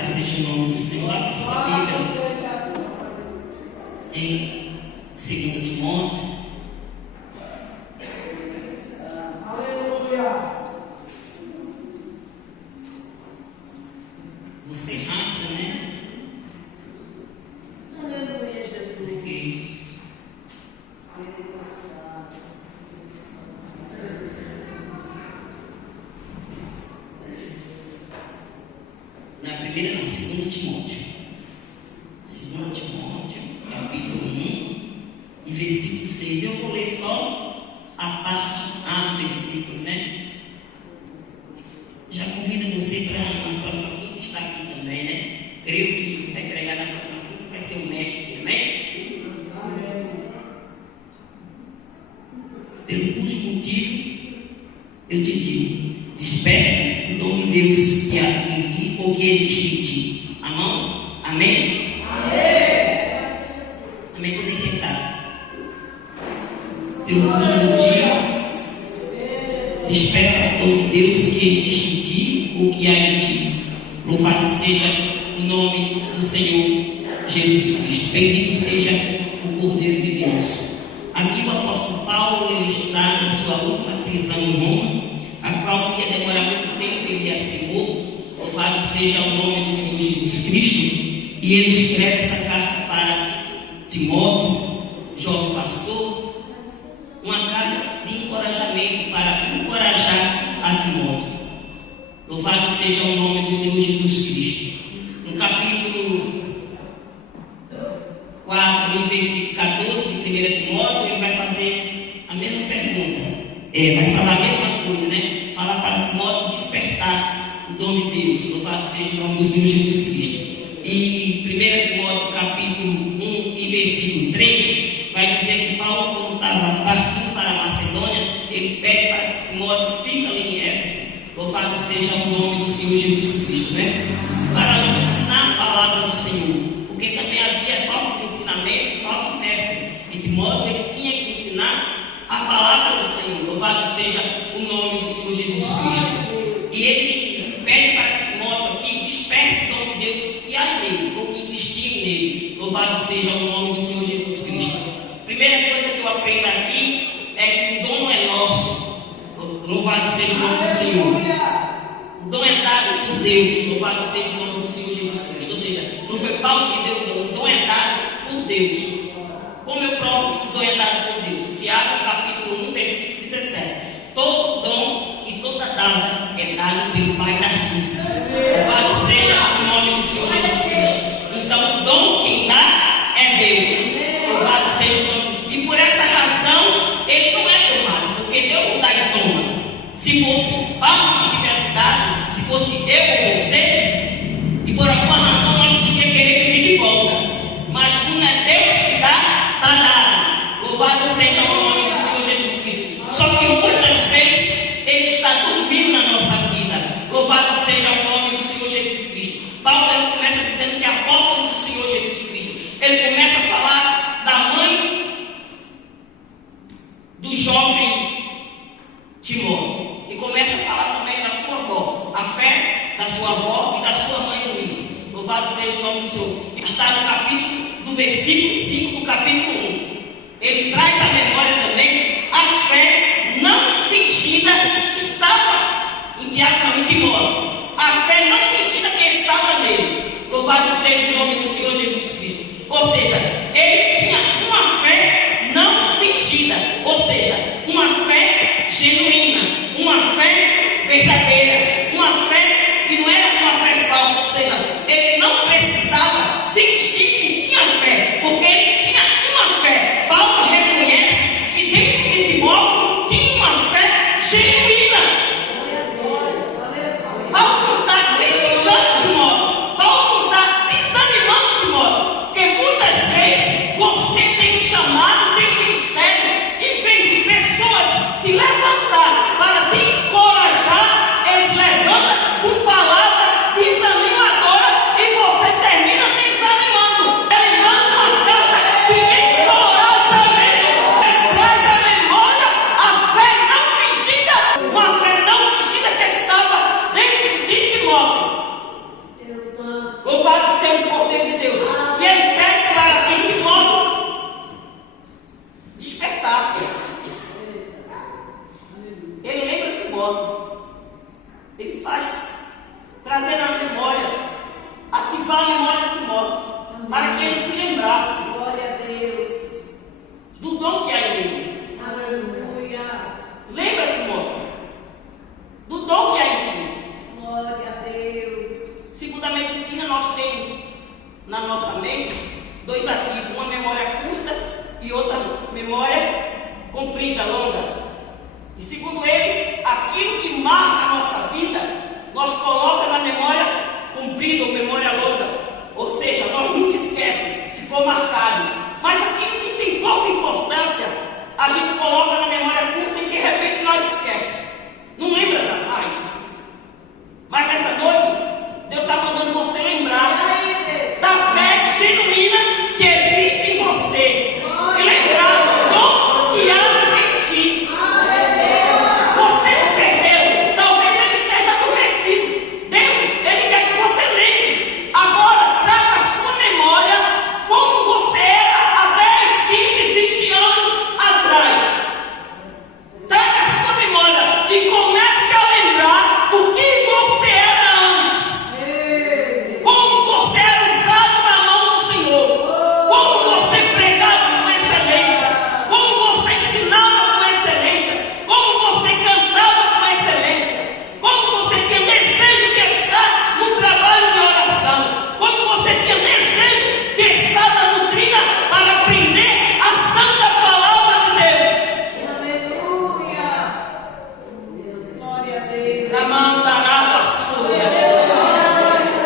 seja o nome do Senhor. Abra sua Bíblia em 2 Timóteo. Vou ser rápido, né? Aleluia, Jesus. Porque na primeira, não, 2 Timóteo. 2 Timóteo, capítulo 1, e versículo 6. Eu vou ler só a parte A do versículo, né? Já convido você para a próxima culto que está aqui também, né? Creio que vai pregar na próxima culto, vai ser o mestre, amém? Pelo cujo motivo eu te digo: desperta o dom de Deus que há em ti ou que existe em ti. Amém? Amém? Podem sentar. Pelo cujo motivo desperta o dom de Deus que existe em ti ou que há em ti. Louvado seja o nome do Senhor Jesus Cristo. Bendito seja o Cordeiro de Deus. Aqui o apóstolo Paulo, ele está na sua última prisão em Roma, a qual ia demorar muito tempo, ele ia ser morto. Louvado seja o nome do Senhor Jesus Cristo. E ele escreve essa carta para Timóteo, jovem pastor, uma carta de encorajamento para encorajar a Timóteo. Louvado seja o nome do Senhor Jesus Cristo. No capítulo 4, no versículo 14 de 1 Timóteo, ele vai fazer a mesma pergunta. Vai falar a mesma coisa, né? Falar para Timóteo despertar o dom de Deus. Louvado seja o nome do Senhor Jesus Cristo. E 1 Timóteo, capítulo 1 e versículo 3, vai dizer que Paulo, quando estava partindo para a Macedônia, ele pede para que Timóteo fique ali em Éfeso. Louvado seja o nome do Senhor Jesus Cristo, né? Para lhe ensinar a palavra do Senhor. Porque também havia falsos ensinamentos, falsos mestres. E Timóteo, ele tinha que ensinar a palavra do Senhor. Louvado seja o nome do Senhor Jesus Cristo. E ele pede para que Timóteo aqui desperte o dom de Deus que há nele, ou que existia nele. Louvado seja o nome do Senhor Jesus Cristo. Primeira coisa que eu aprendo aqui é que o dom não é nosso. Louvado seja o nome do Senhor. O dom é dado por Deus. Louvado seja o nome do Senhor Jesus Cristo. Ou seja, não foi Paulo que deu o dom. O dom é dado por Deus. Como eu provo que o dom é dado por Deus? Tiago, capítulo 1, versículo 17. Todo dom e toda dádiva é dado pelo Pai das luzes. Louvado seja o nome do Senhor Jesus Cristo. Então, o dom quem dá é Deus. Louvado seja o nome. E por essa razão, ele não é tomado, porque Deus não dá e toma. Se fosse Paulo que tivesse dado, se fosse eu ou você, e por alguma razão nós podíamos querer pedir de volta. Mas como é Deus que dá, está dado. Louvado seja o nome do Senhor Jesus Cristo. Só que muitas vezes Ele está dormindo na nossa vida. Louvado seja o nome do Senhor Jesus Cristo. Paulo ele começa dizendo que é apóstolo do Senhor Jesus Cristo. Ele começa a falar da mãe do jovem Timóteo. E começa a falar também da sua avó, a fé da sua avó e da sua mãe Luísa. Louvado seja o nome do Senhor. Está no capítulo, do versículo 5 do capítulo 1. Ele traz à memória também a fé não fingida que estava em Timóteo. A fé não fingida que estava nele. Louvado seja o nome do Senhor Jesus Cristo. Ou seja, ele tinha uma fé não fingida. Ou seja, uma fé genuína, uma fé verdadeira, uma fé que não era uma fé falsa. Ou seja, ele não precisava fingir que tinha fé, porque ele tinha uma fé. Paulo reconhece que dentro de Timóteo tinha uma fé genuína. Paulo não está criticando Timóteo, Paulo não está desanimando Timóteo, porque muitas vezes Ele faz trazer à memória, ativar a memória do morto, para que ele se lembrasse. Glória a Deus. Do dom que há em ele. Aleluia. Lembra-te, morto, do dom que há em ti. Glória a Deus. Segundo a medicina, nós temos na nossa mente dois ativos, uma memória curta e outra memória comprida, longa. E segundo eles, aquilo que marca a nossa vida, nós coloca na memória comprida ou memória longa. Ou seja, nós nunca esquecemos, ficou marcado. Mas aquilo que tem pouca importância, a gente coloca na memória curta e de repente nós esquece. Não lembra mais. Mas nessa noite, Deus está mandando você lembrar da fé genuína que existe em você. E lembrar do dom que há em ti. Você não perdeu. Talvez ele esteja adormecido. Deus, ele quer que você lembre. Agora, traga a sua memória como você era há 10, 15, 20 anos atrás. Traga a sua memória e comece a lembrar o que você era antes. Como você era usado na mão do Senhor. Como você pregava com excelência. Como você ensinava com excelência. Como você cantava com excelência. Como você tinha desejo de estar no trabalho de oração. Como você tinha desejo de estar na doutrina para aprender a santa palavra de Deus. Aleluia. Glória a Deus. Ramandarava sua.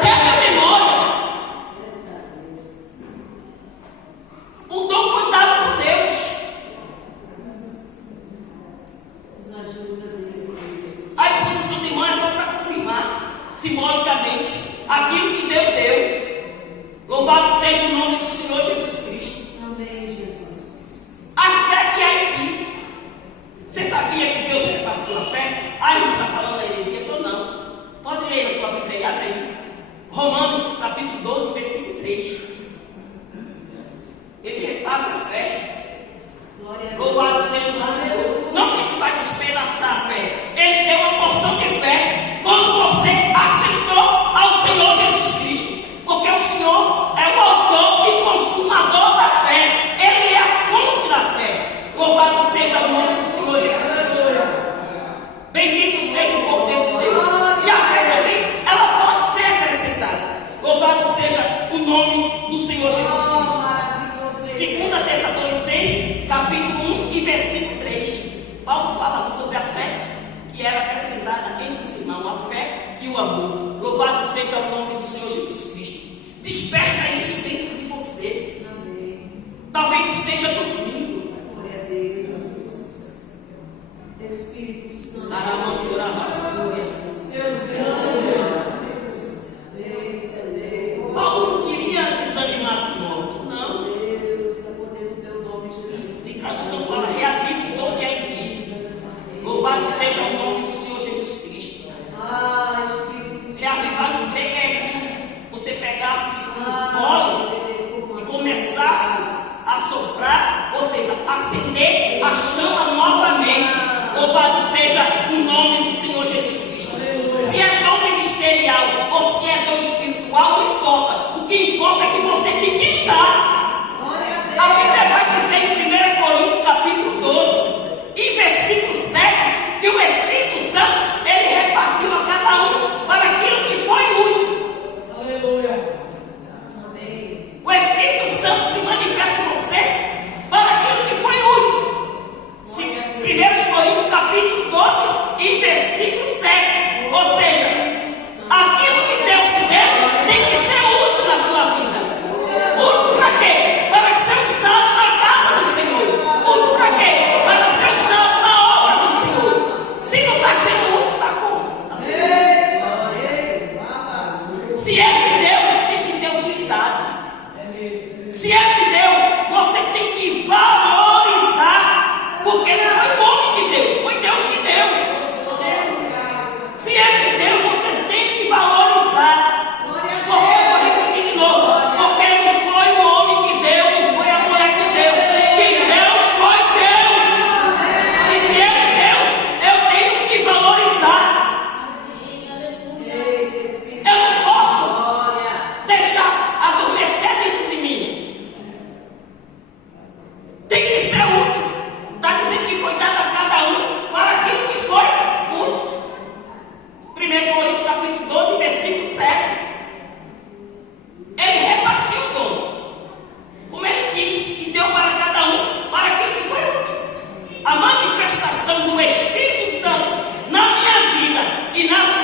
Traga a memória. O dom foi dado por Deus. Nos ajuda, Deus. A imposição de mãos é só para confirmar simbolicamente aquilo que Deus deu. Louvado seja o nome do Senhor Jesus Cristo. Amém, Jesus. A fé que há em ti. Você sabia que Deus repartiu a fé? Ah, não está falando da heresia, estou não. Pode ler a sua Bíblia aí, abre aí. Romanos capítulo 12, versículo 3. Ele reparte a fé. Glória a Deus. Louvado seja o nome do Senhor. Não que ele vai despedaçar a fé. Ele deu uma porção de fé quando você aceitou ao Senhor Jesus Cristo. Porque o Senhor é o autor e consumador da fé. Ele é a fonte da fé. Louvado seja o nome do Senhor Jesus Cristo. Bendito seja o Cordeiro de Deus. E a fé também, ela pode ser acrescentada. Louvado seja o nome do Senhor Jesus Cristo. Maravilhoso. Segunda Tessalonicenses, capítulo 1 e versículo 3. Paulo fala sobre a fé que era acrescentada entre os irmãos, a fé e o amor. Louvado seja o nome do Senhor Jesus Cristo. Desperta isso dentro de você. Amém. Talvez esteja dormindo. Glória a Deus. Espírito Santo. Deus Deus. Paulo não queria desanimar de morto, não. Deus, é poder do teu nome, Jesus. De tradução fala, reavive o dom que é em ti. Louvado seja o nome do Senhor Jesus Cristo. Ah, Espírito Santo. Reavivar no grego é como se você pegasse um fole e começasse a soprar, ou seja, acender a chama novamente. Louvado seja o nome do Senhor Jesus Cristo. Se é dom ministerial ou se é dom espiritual, não importa. O que importa é que você tem que usar. Glória a Deus. A Bíblia vai dizer em 1 Coríntios capítulo 12, em versículo 7, que o Espírito Santo, ele repartiu a cada um para aquilo que foi útil. Aleluia. Amém. O Espírito Santo se manifesta em você para aquilo que foi útil. 1 Coríntios capítulo 12, em versículo 7. Ou seja, aquilo que Deus te deu tem que ser útil na sua vida. Útil para quê? Para ser usado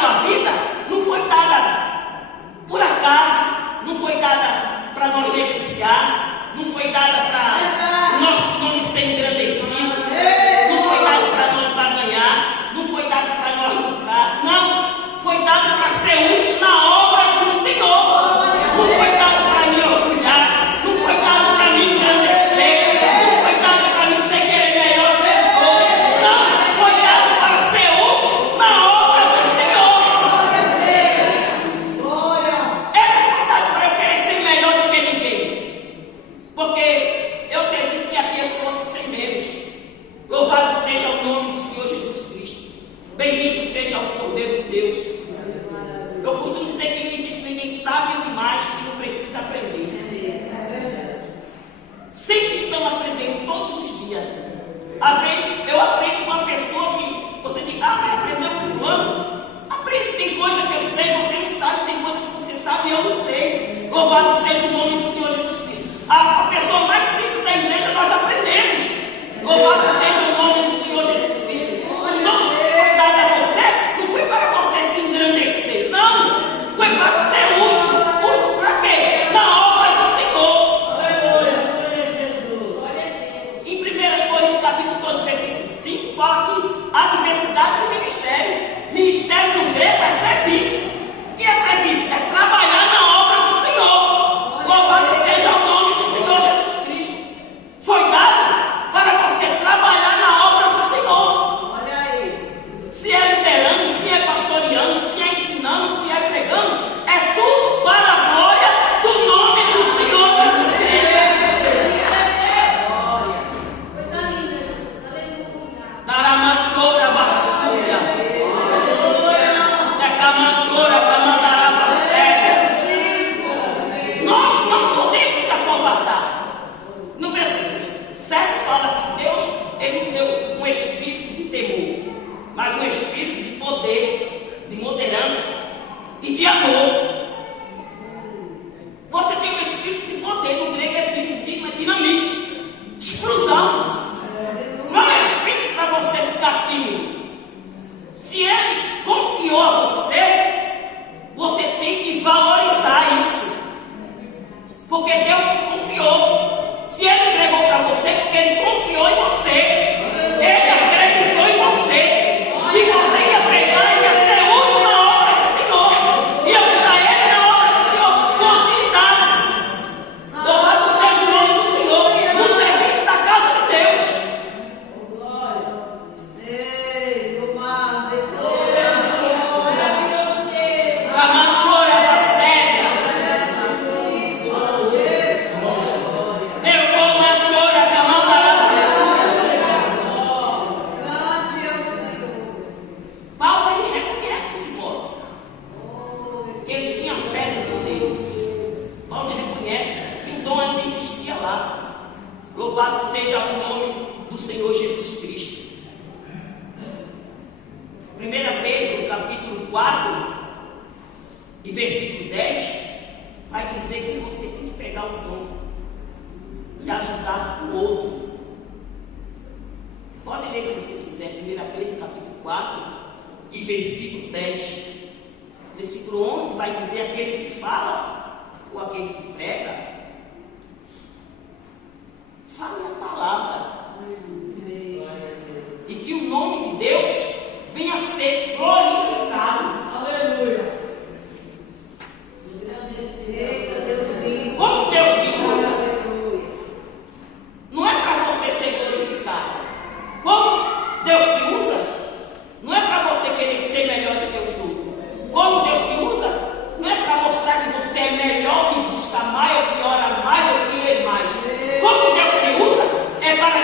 sua vida não foi dada por acaso, não foi dada para nós negociar, não foi dada para nosso nome ser engrandecido, não foi dado para nós barganhar, não foi dado para nós lucrar, não, foi dado para ser útil na obra do Senhor, não foi dado para me orgulhar, não foi dado para me engrandecer, não foi dado para me ser querer melhor pessoa, não, foi dado para ser útil na obra do Senhor. Ele não foi dado para eu querer ser melhor do que ninguém, porque eu acredito que aqui eu sou de ser menos. Louvado seja o nome do Senhor Jesus Cristo, bendito seja o Cordeiro de Deus. Eu costumo dizer que não existe ninguém sábio demais que não precisa aprender. Sempre estão aprendendo todos os dias. Às vezes eu aprendo com uma pessoa que você diz, mas aprendeu com fulano. Aprende, tem coisa que eu sei, você não sabe, tem coisa que você sabe e eu não sei. Louvado seja o nome do Senhor Jesus Cristo. A pessoa mais simples da igreja nós aprendemos. Louvado seja o nome do Senhor Jesus Cristo. Não foi dado a você, não foi para você se engrandecer, não. Foi para ser útil. Útil para quê? Na obra do Senhor. Em 1 Coríntios capítulo 12, versículo 5, fala que a diversidade do ministério. Ministério no grego é serviço. O que é serviço? É trabalhar na obra do Senhor. Louvado seja o nome do Senhor Jesus Cristo. Foi dado para você trabalhar na obra do Senhor. Olha aí. Se é liderando, se é pastoreando, se é ensinando, se é pregando, é tudo para a glória do nome do Senhor Jesus Cristo. Coisa linda, Jesus. Aleluia. Daramachora vassulha. Decamachora camandarava cega. Nós não podemos se acovardar. No versículo 7 fala que Deus, Ele não deu um espírito de temor, mas um espírito de poder, de moderância e de amor. Você tem um espírito de poder, no grego é dinamite, explosão. Não é espírito para você ficar tímido. Se Ele confiou a você, você tem que valorizar isso. Porque Deus te confiou. Se Ele entregou para você, porque Ele confiou em você. Ele acreditou em você. Que você ia pregar e ia ser útil na obra do Senhor. Ia usar Ele na obra do Senhor com utilidade. Louvado seja o nome do Senhor. No serviço da casa de Deus. Camachora da cega. Eu vou machora camandarava. Paulo ele reconhece Timóteo, que ele tinha fé dentro dele. Paulo reconhece que o dom ainda existia lá. Louvado seja o nome do Senhor Jesus Cristo. 1 Pedro, capítulo 4, e versículo 10, vai dizer que você tem que pegar o dom e ajudar o outro. Pode ler se você quiser, 1 Pedro, capítulo 4, e versículo 10. Versículo 11 vai dizer aquele que fala ou aquele que prega, fale a palavra. E que o nome de Deus venha a ser glorificado. Aleluia. Eita, Deus lindo. Como Deus te usa, Aleluia. não é para você ser glorificado. Como Deus te usa, não é para você querer ser melhor do que os outros. Como Deus te usa, não é para mostrar que você é melhor, que busca mais, ou que ora mais, ou que lê mais. Como Deus te usa, é para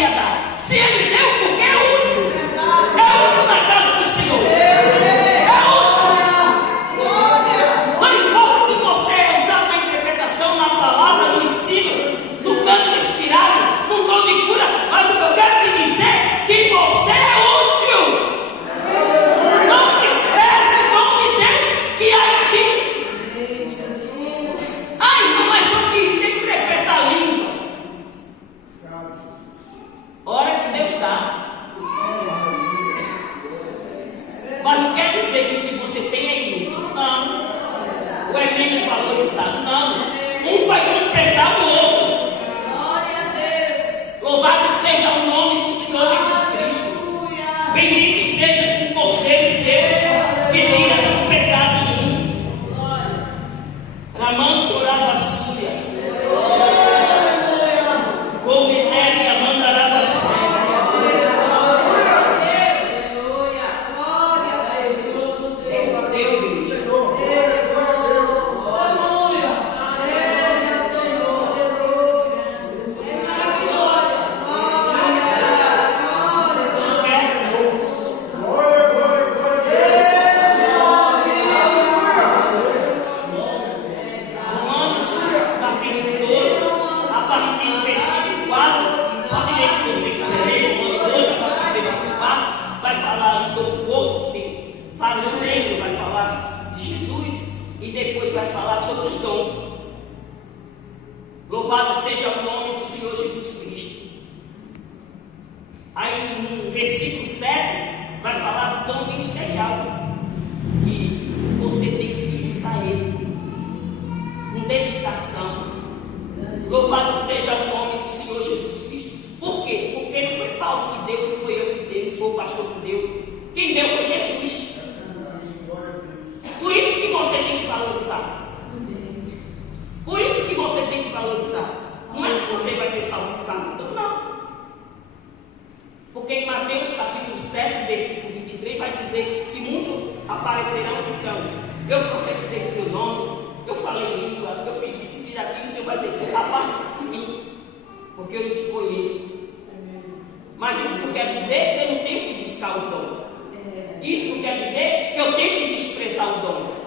poderia dar. Se Ele deu, porque é útil. É útil na casa do Senhor. É útil. Não importa se você é usado na interpretação, na palavra, no ensino, no canto inspirado, no dom de cura, mas o que eu quero te dizer é que você é útil. Não despreze o nome de Deus que há em ti. Ai, irmão, mas só que interpretar línguas. Hora que Deus dá. Mas não quer dizer que o que você tem é inútil. Não. Ou é menos valorizado. Não. Um vai completar o outro. Louvado seja o nome do Senhor Jesus Cristo. Bendito seja o Cordeiro de Deus que tira o pecado do mundo. Ramante orava a súria. Como Etéria mandarava a séria. Louvado seja o nome do Senhor Jesus Cristo. Aí no versículo 7 vai falar do dom ministerial, que você tem que usar ele com dedicação. Louvado seja o nome do Senhor Jesus Cristo. Por quê? Porque não foi Paulo que deu, não foi eu que dei, não foi o pastor que deu. Quem deu foi Jesus. Por isso que você tem que valorizar. Por isso que você tem que valorizar. Não é que você vai ser salvo por causa do não. Porque em Mateus capítulo 7, versículo 23, vai dizer que muitos aparecerão e dirão: eu profetizei com teu nome, eu falei em língua, eu fiz isso, fiz aquilo. O Senhor vai dizer: aparta de mim, porque eu não te conheço. Mas isso não quer dizer que eu não tenho que buscar o dom. Isso não quer dizer que eu tenho que desprezar o dom.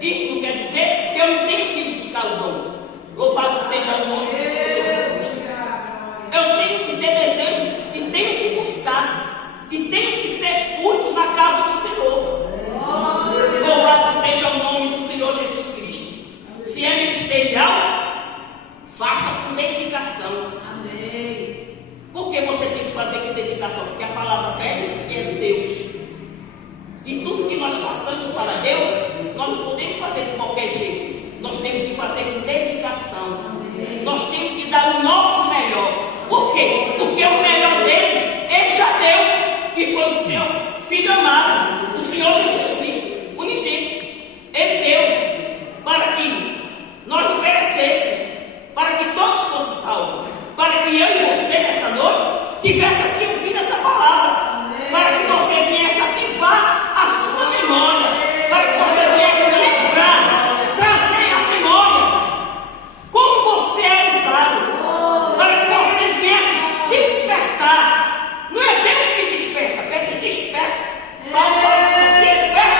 Isso não quer dizer que eu não tenho que buscar o dom. Louvado seja o nome do Senhor Jesus Cristo. Eu tenho que ter desejo e tenho que buscar. E tenho que ser útil na casa do Senhor. Louvado seja o nome do Senhor Jesus Cristo. Se é ministerial, faça com dedicação. Amém. Por que você tem que fazer com dedicação? Porque a palavra pede que é de Deus. E tudo que nós façamos para Deus, nós não podemos fazer de qualquer jeito. Nós temos que fazer com dedicação. Nós temos que dar o nosso melhor. Por quê? Porque o melhor dele, ele já deu, que foi o seu Filho amado, o Senhor Jesus Cristo, unigênito. Ele deu para que nós não perecêssemos, para que todos fossem salvos, para que eu e você nessa noite tivesse aqui ouvindo essa palavra, para que você viesse ativar a sua memória, para que você viesse lembrar, trazer à memória como você é usado, para que você viesse despertar. Não é Deus que desperta, Pedro desperta. Paulo fala: desperta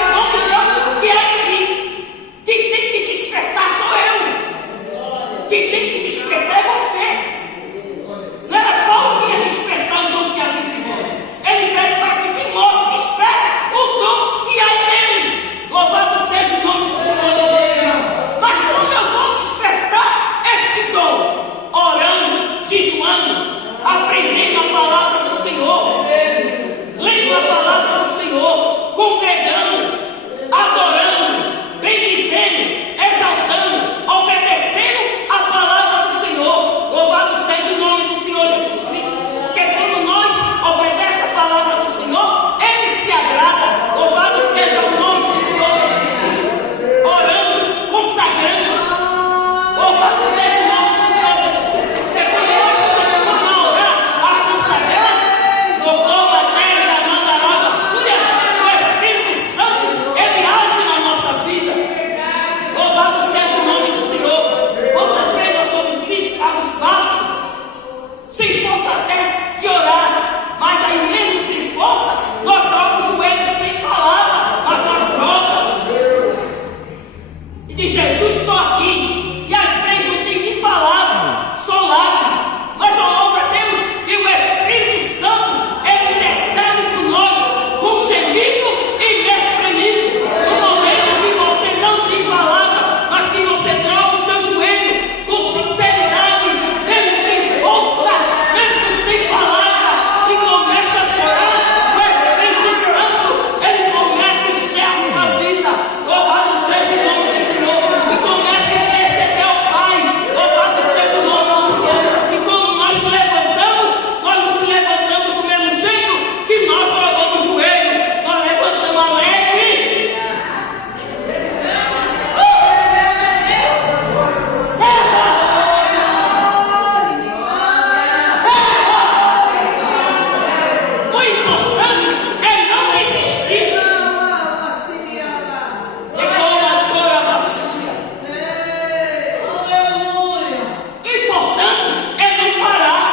Jesus, estou aqui, e às vezes não tem nem palavra, só lágrima, mas eu louvo a Deus que o Espírito Santo, ele intercede por nós com gemido inexprimível. No momento que você não tem palavra, mas que você droga o seu joelho com sinceridade, mesmo sem força, mesmo sem palavra, e começa a chorar, o Espírito Santo, ele começa a encher a sua vida. Louvado seja o nome do Senhor. E começa a interceder ao Pai. Louvado seja o nome do Senhor. E quando nós nos levantamos, nós não se levantamos do mesmo jeito que nós dobramos o joelho. Nós levantamos alegre. O importante é não desistir. É como a chora vassoura. O importante é não parar.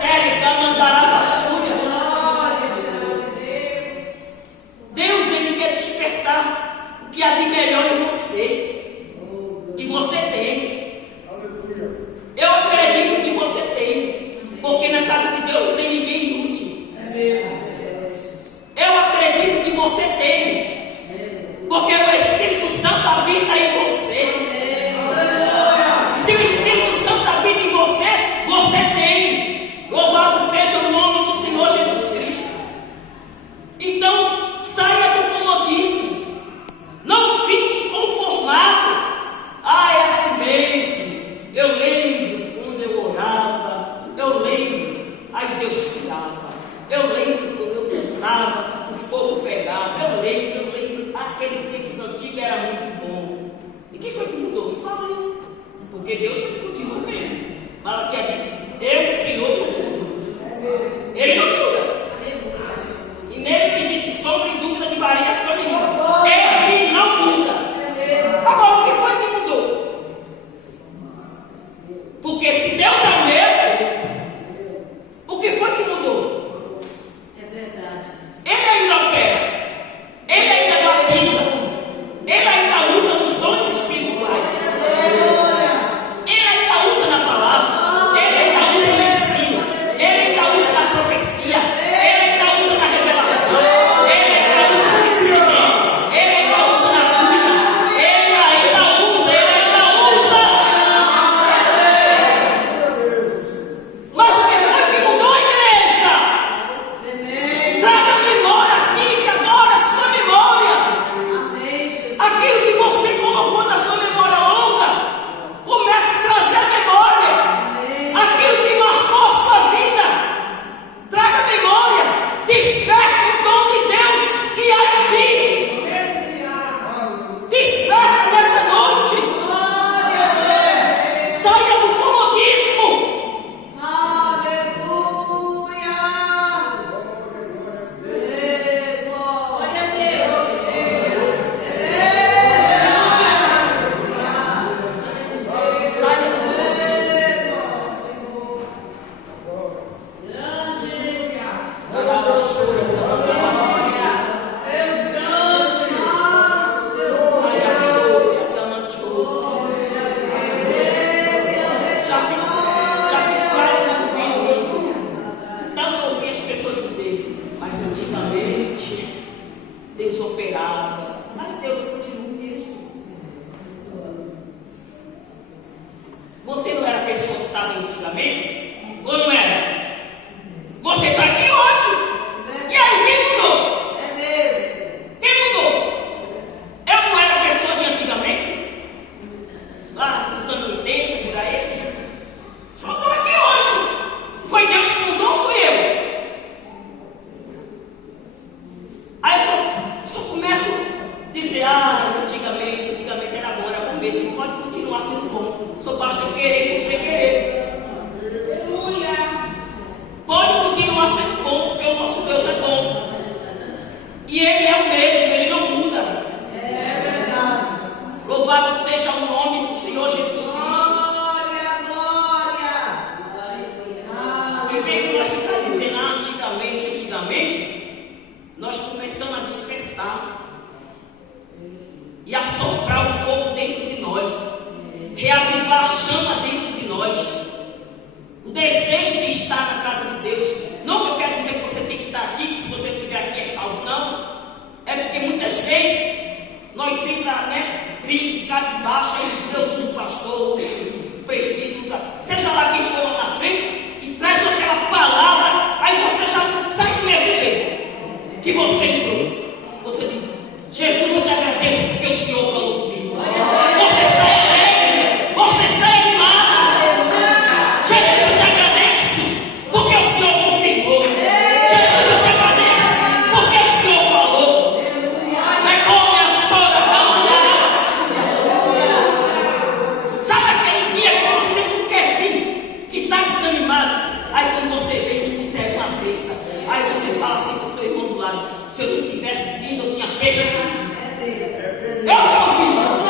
Érica mandará vassoura. Deus, ele quer despertar o que há de melhor em você. E você tem. Eu acredito que você tem. Porque na casa de Deus não tem ninguém inútil. Eu acredito que você tem. Porque o Espírito Santo habita em você. Se o Espírito Santo habita em você, você tem. Louvado seja o nome do Senhor Jesus Cristo. Então, saia do comodismo. Não fique conformado. Ah, é assim mesmo. Eu lembro quando eu orava. Eu lembro. Aí Deus tirava. Eu lembro quando eu cantava, o fogo pegava. Eu lembro. Aquele tempo antigo era muito bom. E o que foi que mudou? Me fala aí. Porque Deus continua mesmo. Malaquias disse: eu, Senhor, não mudo. Ele não muda. E nele não existe sombra e dúvida de variação nenhuma. Ele não muda. Agora, o que foi que mudou? Porque se Deus é o mesmo, o que foi que mudou? É verdade. Ele ainda opera. Ele ainda batiza. Ele ainda usa os dons espirituais. Ele cabisbaixo, aí Deus usa o pastor, o presbítero, seja lá quem for lá na frente, e traz aquela palavra, aí você já sai do mesmo jeito que você entrou. Você diz: Jesus, eu te agradeço porque o Senhor falou comigo. Você sai alegre, você sai animado. Jesus, eu te agradeço porque o Senhor confirmou. Jesus, eu te agradeço porque o Senhor falou. Decome a chora, sabe aquele dia que você não quer vir, que está desanimado? Aí quando você vem, não tem uma bênção. Aí você fala assim para o seu irmão do lado: se eu não tivesse vindo, eu tinha perdido. Eu já ouvi isso.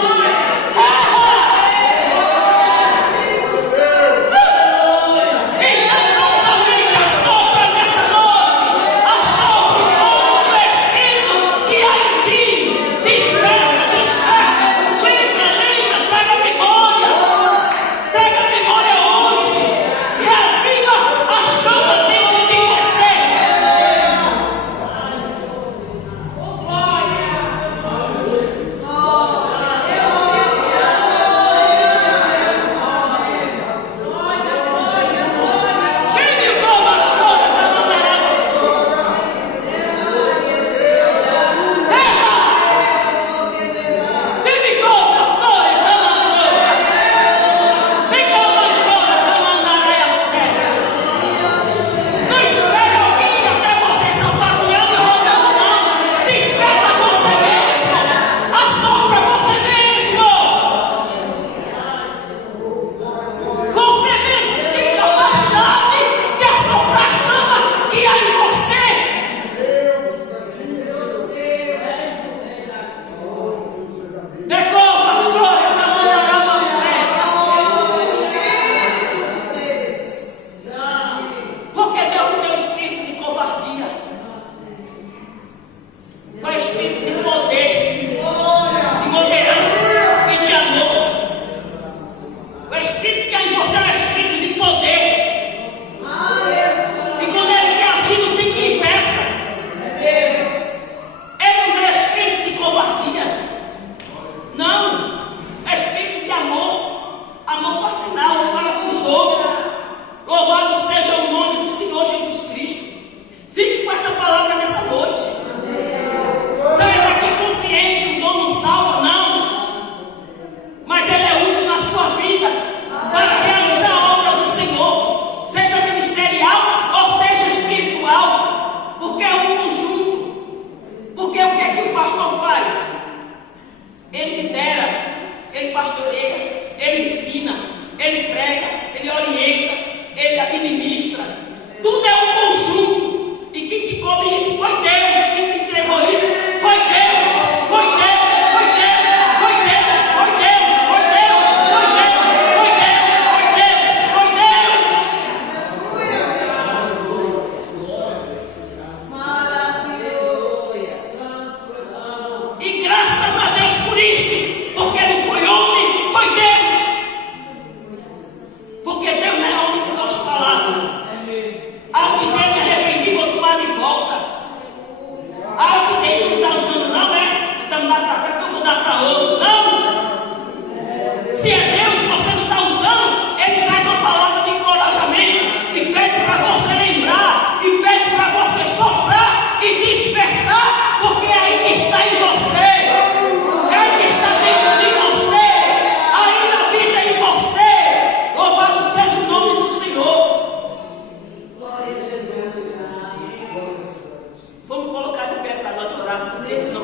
Vamos colocar de pé para nós orarmos, porque senão